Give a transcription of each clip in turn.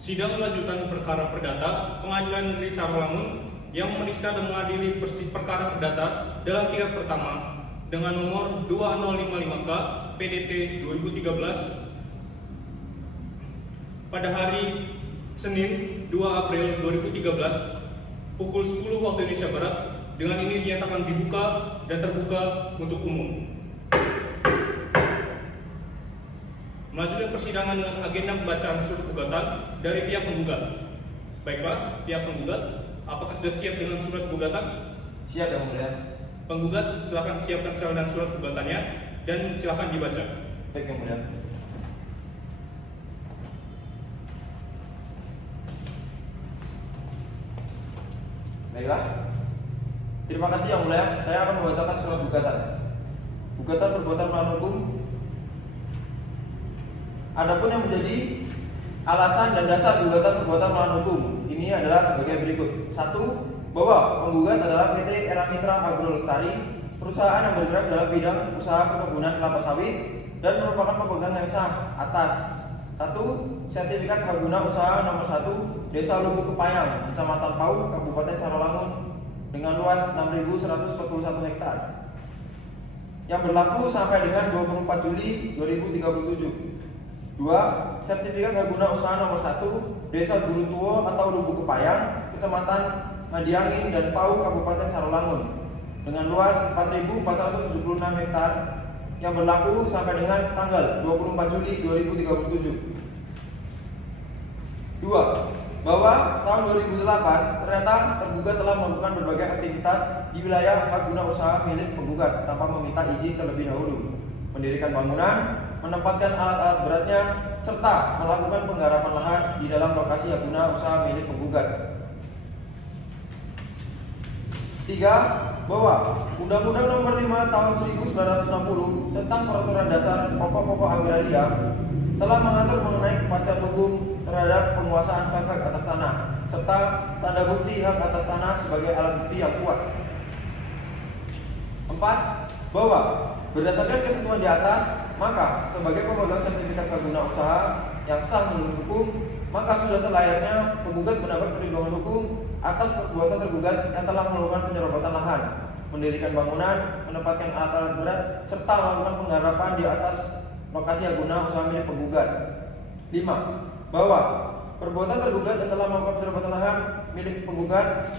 Sidang lanjutan perkara perdata Pengadilan Negeri Sarolangun yang memeriksa dan mengadili perkara perdata dalam tingkat pertama dengan nomor 2055K PDT 2013 pada hari Senin 2 April 2013 pukul 10 waktu Indonesia Barat dengan ini dinyatakan dibuka dan terbuka untuk umum. Melanjutkan persidangan dengan agenda pembacaan surat gugatan dari pihak penggugat. Baiklah, pihak penggugat, apakah sudah siap dengan surat gugatan? Siap, Yang Mulia. Penggugat, silakan siapkan sel dan surat gugatannya dan silakan dibaca. Baik, Yang Mulia. Baiklah. Terima kasih, Yang Mulia. Saya akan membacakan surat gugatan. Gugatan perbuatan melawan hukum. Adapun yang menjadi alasan dan dasar gugatan perbuatan melawan hukum ini adalah sebagai berikut. 1. Bahwa penggugat adalah PT Era Mitra Agro Lestari, perusahaan yang bergerak dalam bidang usaha perkebunan kelapa sawit dan merupakan pemegang yang sah atas 1. Sertifikat hak guna usaha nomor 1 Desa Lubuk Kepayang, Kecamatan Pau, Kabupaten Sarolangun dengan luas 6.141 hektar yang berlaku sampai dengan 24 Juli 2037. 2. Sertifikat hak guna usaha nomor 1 Desa Guruntuo atau Lubuk Kepayang, Kecamatan Madiangin dan Pau, Kabupaten Sarolangun dengan luas 4.476 hektar yang berlaku sampai dengan tanggal 24 Juli 2037. 2. Bahwa tahun 2008 ternyata tergugat telah melakukan berbagai aktivitas di wilayah hak guna usaha milik penggugat tanpa meminta izin terlebih dahulu, mendirikan bangunan, menempatkan alat-alat beratnya, serta melakukan penggarapan lahan di dalam lokasi hak guna usaha milik penggugat. 3. Bahwa Undang-Undang Nomor 5 Tahun 1960 tentang Peraturan Dasar Pokok-pokok Agraria telah mengatur mengenai kepastian hukum terhadap penguasaan hak atas tanah serta tanda bukti hak atas tanah sebagai alat bukti yang kuat. 4. Bahwa berdasarkan ketentuan di atas, maka sebagai pemegang sertifikat hak guna usaha yang sah menurut hukum, maka sudah selayaknya penggugat mendapat perlindungan hukum atas perbuatan tergugat yang telah melakukan penyerobotan lahan, mendirikan bangunan, menempatkan alat-alat berat, serta melakukan penggarapan di atas lokasi hak guna usaha milik penggugat. 5. Bahwa perbuatan tergugat yang telah melakukan penyerobotan lahan milik penggugat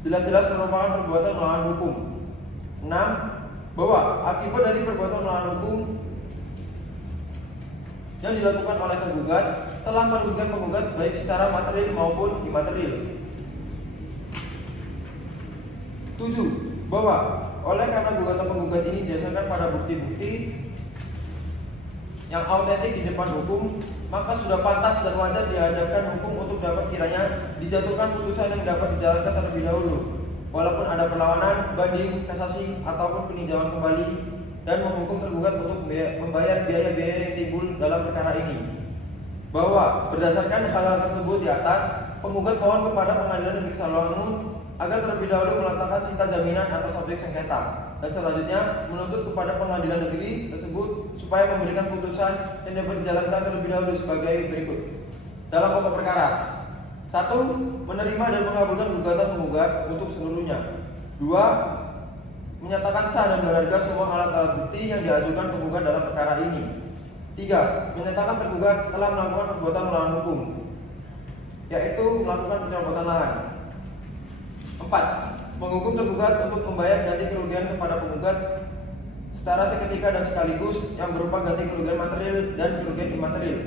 jelas-jelas merupakan perbuatan melawan hukum. 6. Bahwa akibat dari perbuatan melawan hukum yang dilakukan oleh tergugat telah merugikan penggugat baik secara material maupun imaterial. 7. Bahwa oleh karena gugatan penggugat ini didasarkan pada bukti-bukti yang autentik di depan hukum, maka sudah pantas dan wajar dihadapkan hukum untuk dapat kiranya dijatuhkan putusan yang dapat dijalankan terlebih dahulu, walaupun ada perlawanan, banding, kasasi, ataupun peninjauan kembali, dan menghukum tergugat untuk membayar biaya-biaya yang timbul dalam perkara ini. Bahwa berdasarkan hal tersebut di atas, penggugat mohon kepada Pengadilan Negeri Sarolangun agar terlebih dahulu meletakkan sita jaminan atas objek sengketa, dan selanjutnya menuntut kepada pengadilan negeri tersebut supaya memberikan putusan yang dapat dijalankan terlebih dahulu sebagai berikut. Dalam pokok perkara: 1. Menerima dan mengabulkan gugatan penggugat untuk seluruhnya. 2. Menyatakan sah dan berharga semua alat-alat bukti yang diajukan penggugat dalam perkara ini. 3. Menyatakan tergugat telah melakukan perbuatan melawan hukum, yaitu melakukan penyerobotan lahan. 4. Menghukum tergugat untuk membayar ganti kerugian kepada penggugat secara seketika dan sekaligus yang berupa ganti kerugian material dan kerugian imaterial.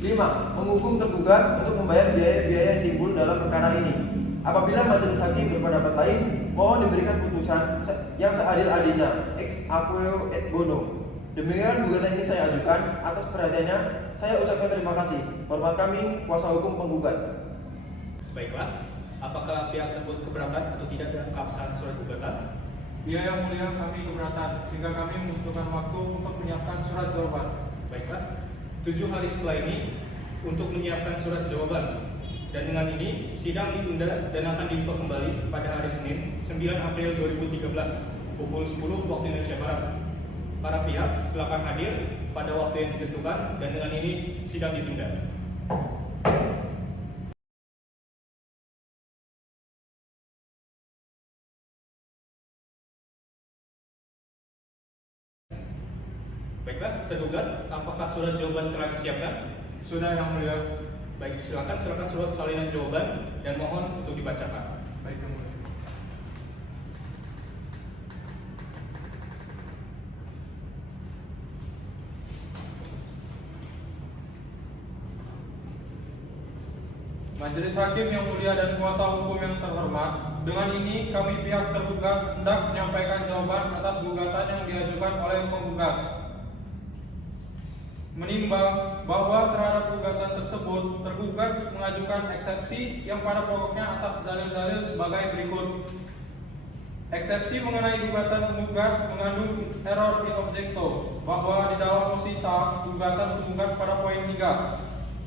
5. Menghukum tergugat untuk membayar biaya-biaya yang timbul dalam perkara ini. Apabila majelis hakim berpendapat lain, mohon diberikan putusan yang seadil-adilnya ex aequo et bono. Demikian gugatan ini saya ajukan. Atas perhatiannya, saya ucapkan terima kasih. Hormat kami, kuasa hukum penggugat. Baiklah, apakah pihak tersebut keberatan atau tidak dengan keabsahan surat gugatan? Ya, Yang Mulia, kami keberatan sehingga kami membutuhkan waktu untuk menyiapkan surat jawaban. Baiklah, 7 hari setelah ini untuk menyiapkan surat jawaban. Dan dengan ini, sidang ditunda dan akan dibuka kembali pada hari Senin 9 April 2013 pukul 10 waktu Indonesia Barat. Para pihak silakan hadir pada waktu yang ditentukan dan dengan ini sidang ditunda. Baiklah, tergugat, apakah surat jawaban telah disiapkan? Sudah Yang Mulia. Baik, silakan surat salinan jawaban dan mohon untuk dibacakan. Baik Yang Mulia. Majelis Hakim yang mulia dan kuasa hukum yang terhormat, dengan ini kami pihak tergugat hendak menyampaikan jawaban atas gugatan yang diajukan oleh penggugat. Menimbang bahwa terhadap gugatan tersebut, tergugat mengajukan eksepsi yang pada pokoknya atas dalil-dalil sebagai berikut. Eksepsi mengenai gugatan penggugat mengandung error in objecto, bahwa di dalam posita gugatan penggugat pada poin 3,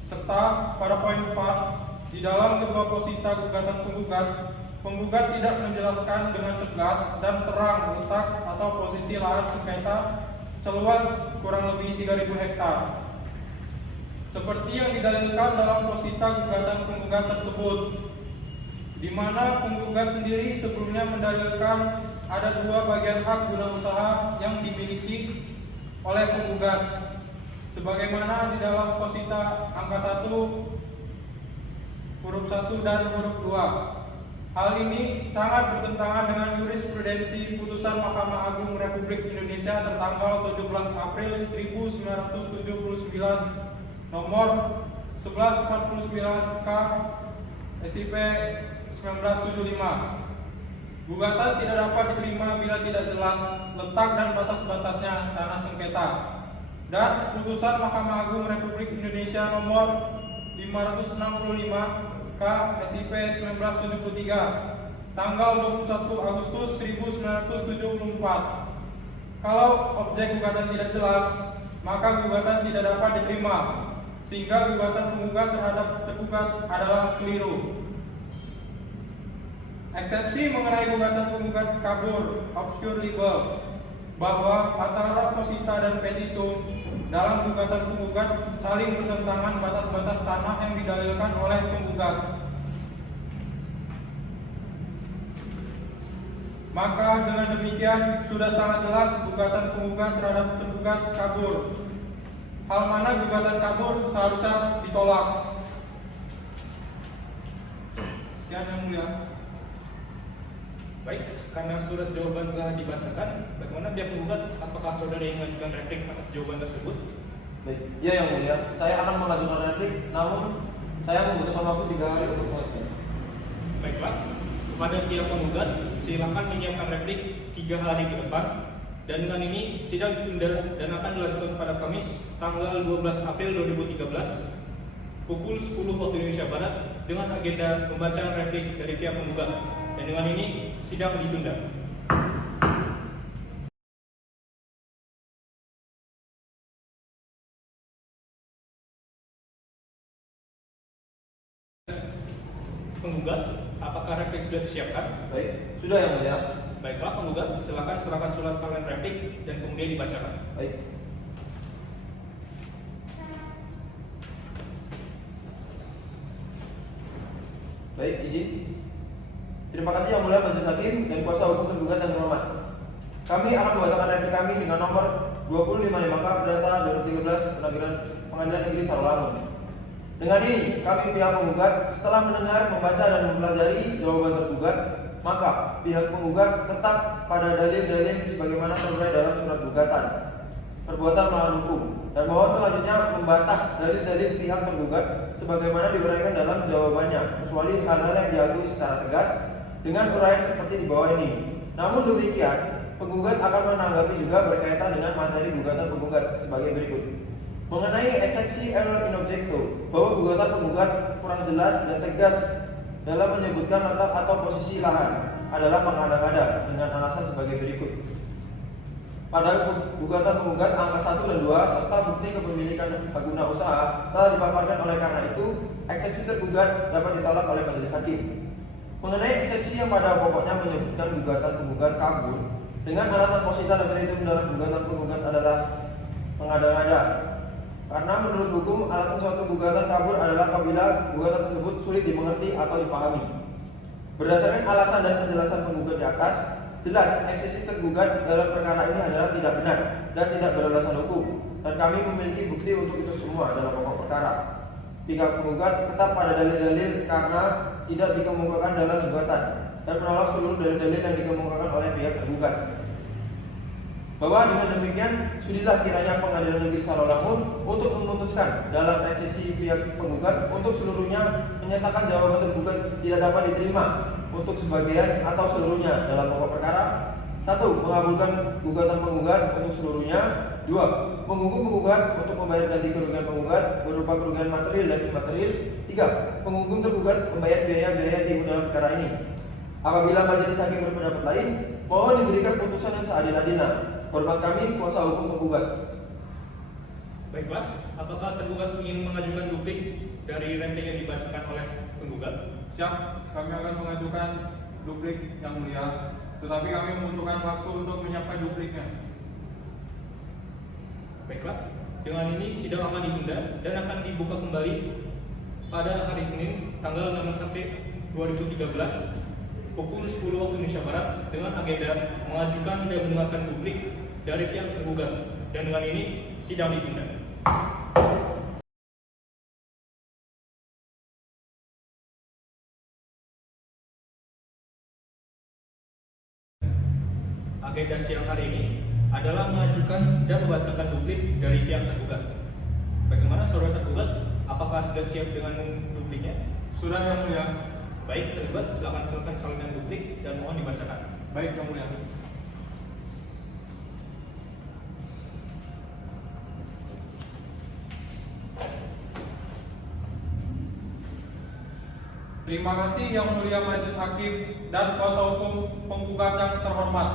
serta pada poin 4, di dalam kedua posita gugatan penggugat tidak menjelaskan dengan tegas dan terang letak atau posisi lahan sengketa seluas kurang lebih 3.000 hektar. Seperti yang didalilkan dalam posita gugatan penggugat tersebut, di mana penggugat sendiri sebelumnya mendalilkan ada 2 bagian hak guna usaha yang dimiliki oleh penggugat, sebagaimana di dalam posita angka 1 huruf 1 dan huruf 2. Hal ini sangat bertentangan dengan jurisprudensi putusan Mahkamah Agung Republik Indonesia tertanggal 17 April 1979 nomor 1149 K SIP 1975. Gugatan tidak dapat diterima bila tidak jelas letak dan batas-batasnya tanah sengketa. Dan putusan Mahkamah Agung Republik Indonesia nomor 565 K SIP 1973 tanggal 21 Agustus 1974. Kalau objek gugatan tidak jelas, maka gugatan tidak dapat diterima, sehingga gugatan penggugat terhadap tergugat adalah keliru. Eksepsi mengenai gugatan penggugat kabur obscure libel, bahwa antara posita dan petitum dalam gugatan penggugat saling bertentangan batas-batas tanah yang didalilkan oleh penggugat. Maka dengan demikian sudah sangat jelas gugatan penggugat terhadap tergugat kabur. Hal mana gugatan kabur seharusnya ditolak. Sekian Yang Mulia. Baik, karena surat jawaban telah dibacakan, bagaimana pihak penggugat? Apakah saudara yang mengajukan replik atas jawaban tersebut? Baik, ya Yang Mulia, saya akan mengajukan replik, namun saya membutuhkan waktu 3 hari untuk mengajukan. Baiklah, kepada pihak penggugat, silakan menyiapkan replik 3 hari ke depan. Dan dengan ini, sidang ditunda dan akan dilanjutkan pada Kamis, tanggal 12 April 2013, pukul 10 waktu Indonesia Barat, dengan agenda pembacaan replik dari pihak penggugat. Dan dengan ini, sidang ditunda. Penggugat, apakah replik sudah disiapkan? Baik, sudah Yang Mulia. Baiklah, penggugat, silakan serahkan surat salinan replik dan kemudian dibacakan. Baik. Baik, izin. Terima kasih Yang Mulia Majelis Hakim dan kuasa hukum tergugat yang terhormat. Kami akan membacakan replik kami dengan nomor 255K Perdata 2013 Pengadilan Negeri Sarolangun. Dengan ini, kami pihak penggugat setelah mendengar, membaca dan mempelajari jawaban tergugat, maka pihak penggugat tetap pada dalil-dalil sebagaimana terurai dalam surat gugatan perbuatan melawan hukum, dan mohon selanjutnya membantah dalil-dalil pihak tergugat sebagaimana diuraikan dalam jawabannya, kecuali hal-hal yang diakui secara tegas dengan uraian seperti di bawah ini. Namun demikian, penggugat akan menanggapi juga berkaitan dengan materi gugatan penggugat sebagai berikut. Mengenai eksepsi error in objecto, bahwa gugatan penggugat kurang jelas dan tegas dalam menyebutkan letak atau posisi lahan adalah mengada-ngada dengan alasan sebagai berikut. Pada gugatan penggugat angka 1 dan 2 serta bukti kepemilikan hak guna usaha telah dipaparkan, oleh karena itu eksepsi tergugat dapat ditolak oleh majelis hakim. Mengenai eksepsi yang pada pokoknya menyebutkan gugatan penggugat kabur dengan alasan posita dan petitum dalam gugatan penggugat adalah mengada-ngada Karena menurut hukum, alasan suatu gugatan kabur adalah apabila gugatan tersebut sulit dimengerti atau dipahami. Berdasarkan alasan dan penjelasan penggugat di atas, jelas eksepsi tergugat dalam perkara ini adalah tidak benar dan tidak beralasan hukum, dan kami memiliki bukti untuk itu semua dalam pokok perkara. Pihak penggugat tetap pada dalil-dalil karena tidak dikemukakan dalam gugatan dan menolak seluruh dalil-dalil yang dikemukakan oleh pihak tergugat. Bahwa dengan demikian, sudilah kiranya Pengadilan Negeri Sarawangun untuk memutuskan dalam eksepsi pihak penggugat untuk seluruhnya menyatakan jawaban tergugat tidak dapat diterima untuk sebagian atau seluruhnya dalam pokok perkara. 1. Mengabulkan gugatan penggugat untuk seluruhnya. 2. Menghukum penggugat untuk membayar ganti kerugian penggugat berupa kerugian material dan imaterial. 3. Penghukum tergugat membayar biaya-biaya yang timbul dalam perkara ini. Apabila majelis hakim berpendapat lain, mohon diberikan putusan yang seadil-adilnya. Hormat kami, kuasa hukum penggugat. Baiklah, apakah tergugat ingin mengajukan duplik dari renteng yang dibacakan oleh penggugat? Siap, kami akan mengajukan duplik yang mulia, tetapi kami membutuhkan waktu untuk menyiapkan dupliknya. Baiklah, dengan ini sidang akan ditunda dan akan dibuka kembali pada hari Senin tanggal 16 sampai 2013 pukul 10 waktu Indonesia Barat dengan agenda mengajukan dan mendengarkan duplik dari pihak tergugat, dan dengan ini sidang ditunda. Agenda siang hari ini adalah mengajukan dan membacakan duplik dari pihak tergugat. Bagaimana saudara tergugat? Apakah sudah siap dengan dupliknya? Sudah, yang mulia. Baik, tergugat, silakan salinan duplik dan mohon dibacakan. Baik, yang mulia. Terima kasih yang mulia majelis hakim dan kuasa hukum penggugat yang terhormat.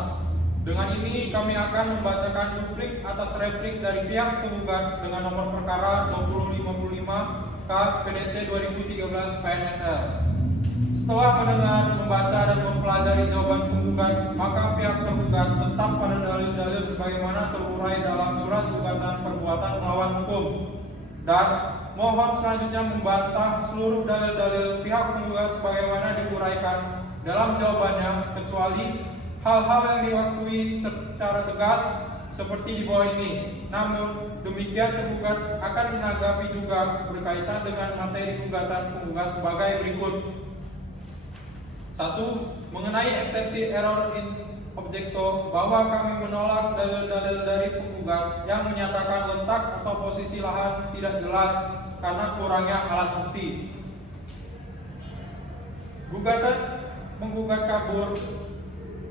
Dengan ini kami akan membacakan duplik atas replik dari pihak penggugat dengan nomor perkara 2055 K PDT 2013 PNSL. Setelah mendengar, membaca dan mempelajari jawaban penggugat, maka pihak tergugat tetap pada dalil-dalil sebagaimana terurai dalam surat gugatan perbuatan melawan hukum, dan mohon selanjutnya membantah seluruh dalil-dalil pihak penggugat sebagaimana diuraikan dalam jawabannya, kecuali hal-hal yang diakui secara tegas seperti di bawah ini. Namun demikian, tergugat akan menanggapi juga berkaitan dengan materi gugatan penggugat sebagai berikut. 1. Mengenai eksepsi error in objecto, bahwa kami menolak dalil-dalil dari penggugat yang menyatakan letak atau posisi lahan tidak jelas karena kurangnya alat bukti. Gugatan penggugat kabur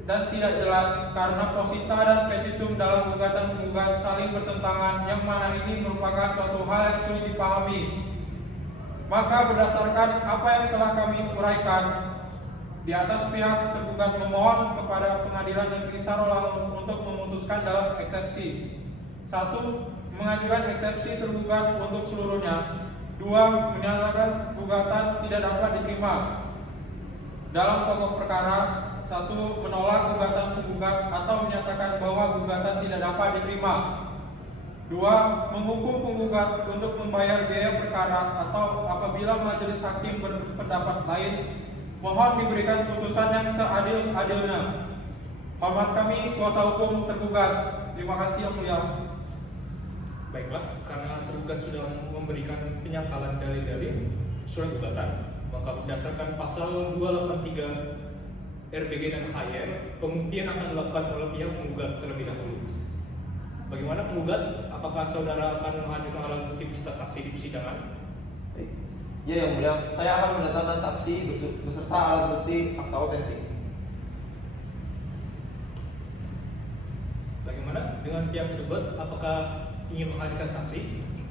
dan tidak jelas karena posita dan petitum dalam gugatan penggugat saling bertentangan, yang mana ini merupakan suatu hal yang sulit dipahami. Maka berdasarkan apa yang telah kami uraikan di atas, pihak tergugat memohon kepada Pengadilan Negeri Sarawangun untuk memutuskan dalam eksepsi. 1. Mengajukan eksepsi tergugat untuk seluruhnya. 2. Menyatakan gugatan tidak dapat diterima. Dalam pokok perkara, 1. Menolak gugatan penggugat atau menyatakan bahwa gugatan tidak dapat diterima. 2. Menghukum penggugat untuk membayar biaya perkara, atau apabila majelis hakim berpendapat lain, mohon diberikan putusan yang seadil-adilnya. Hormat kami, kuasa hukum tergugat. Terima kasih yang mulia. Baiklah, karena tergugat sudah memberikan penyangkalan dalil-dalil surat gugatan, maka berdasarkan pasal 283 RBG dan HYR, pembuktian akan dilakukan oleh pihak penggugat terlebih dahulu. Bagaimana penggugat? Apakah saudara akan mengajukan alat bukti beserta saksi di persidangan? Ya, yang mulia, saya akan mendatangkan saksi beserta alat bukti akta otentik. Bagaimana dengan pihak tergugat? Apakah ingin menghadirkan saksi?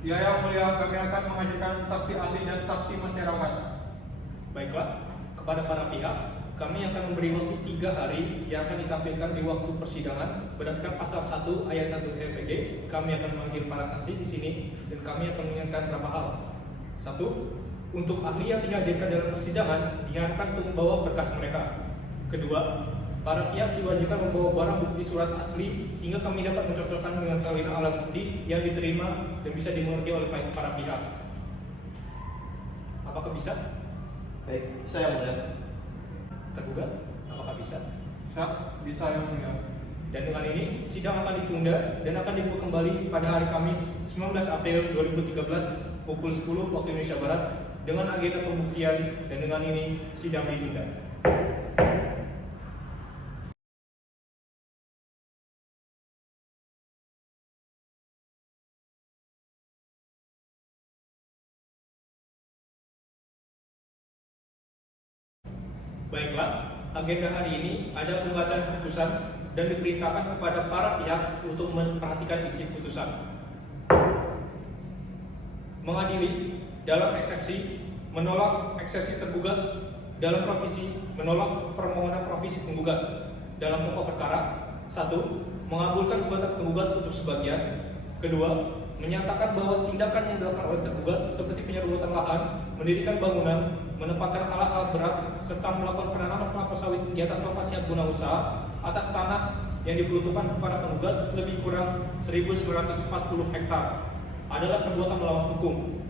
Ya, yang mulia, kami akan mengajukan saksi ahli dan saksi masyarakat. Baiklah, kepada para pihak, kami akan memberi waktu 3 hari yang akan ditampilkan di waktu persidangan berdasarkan pasal 1 ayat 1 RPG. Kami akan memanggil para saksi di sini dan kami akan mengingatkan beberapa hal. 1. Untuk ahli yang dihadirkan dalam persidangan, diharapkan untuk membawa berkas mereka. Kedua, para pihak diwajibkan membawa barang bukti surat asli sehingga kami dapat mencocokkan dengan salinan alat bukti yang diterima dan bisa dimengerti oleh para pihak. Apakah bisa? Baik, bisa yang mulia. Tergugat, apakah bisa? Bisa yang mulia. Dan dengan ini, sidang akan ditunda dan akan dibuka kembali pada hari Kamis 19 April 2013 pukul 10 waktu Indonesia Barat dengan agenda pembuktian, dan dengan ini sidang ditunda. Baiklah, agenda hari ini ada pembacaan putusan dan diperintahkan kepada para pihak untuk memperhatikan isi putusan. Mengadili dalam eksepsi menolak eksepsi tergugat, dalam provisi menolak permohonan provisi penggugat. Dalam pokok perkara, 1. Mengabulkan gugatan penggugat untuk sebagian. 2. Menyatakan bahwa tindakan yang dilakukan oleh tergugat seperti penyerobotan lahan, mendirikan bangunan, menempatkan alat-alat berat, serta melakukan penanaman kelapa sawit di atas lokasi hak guna usaha atas tanah yang diperuntukkan kepada penggugat lebih kurang 1.940 hektar adalah perbuatan melawan hukum.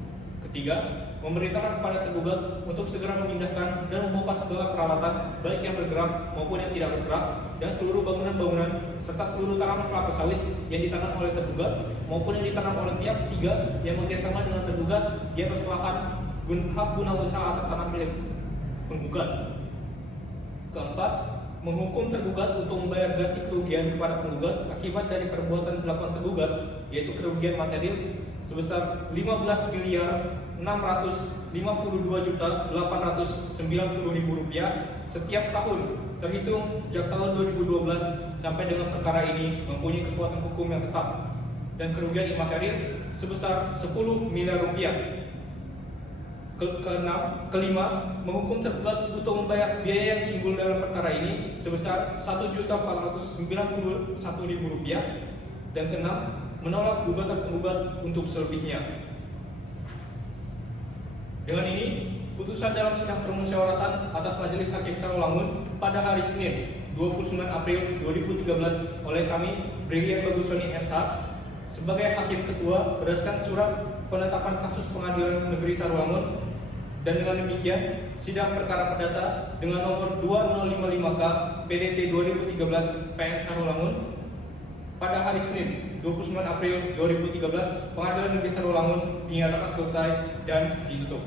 3. Memerintahkan kepada tergugat untuk segera memindahkan dan membongkar segala peralatan baik yang bergerak maupun yang tidak bergerak dan seluruh bangunan-bangunan serta seluruh tanaman kelapa sawit yang ditanam oleh tergugat maupun yang ditanam oleh pihak ketiga yang bekerjasama dengan tergugat di atas lahan hak guna usaha atas tanah milik penggugat. 4. Menghukum tergugat untuk membayar ganti kerugian kepada penggugat akibat dari perbuatan dilakukan tergugat, yaitu kerugian material sebesar Rp15.552.890.000 setiap tahun terhitung sejak tahun 2012 sampai dengan perkara ini mempunyai kekuatan hukum yang tetap, dan kerugian imaterial sebesar Rp10 miliar. Kelima, menghukum tergugat untuk membayar biaya yang timbul dalam perkara ini sebesar Rp1.491.000. Dan keenam, menolak gugatan penggugat untuk selebihnya. Dengan ini, putusan dalam sidang permusyawaratan atas Majelis Hakim Sarawlangun pada hari Senin 29 April 2013 oleh kami, Brigjen Bagusoni SH, sebagai Hakim Ketua berdasarkan surat penetapan kasus Pengadilan Negeri Sarawlangun, dan dengan demikian sidang perkara perdata dengan nomor 2055K PDT 2013 PN Sarawlangun pada hari Senin 29 April 2013 Pengadilan Negeri Sarawlangun dinyatakan selesai dan ditutup.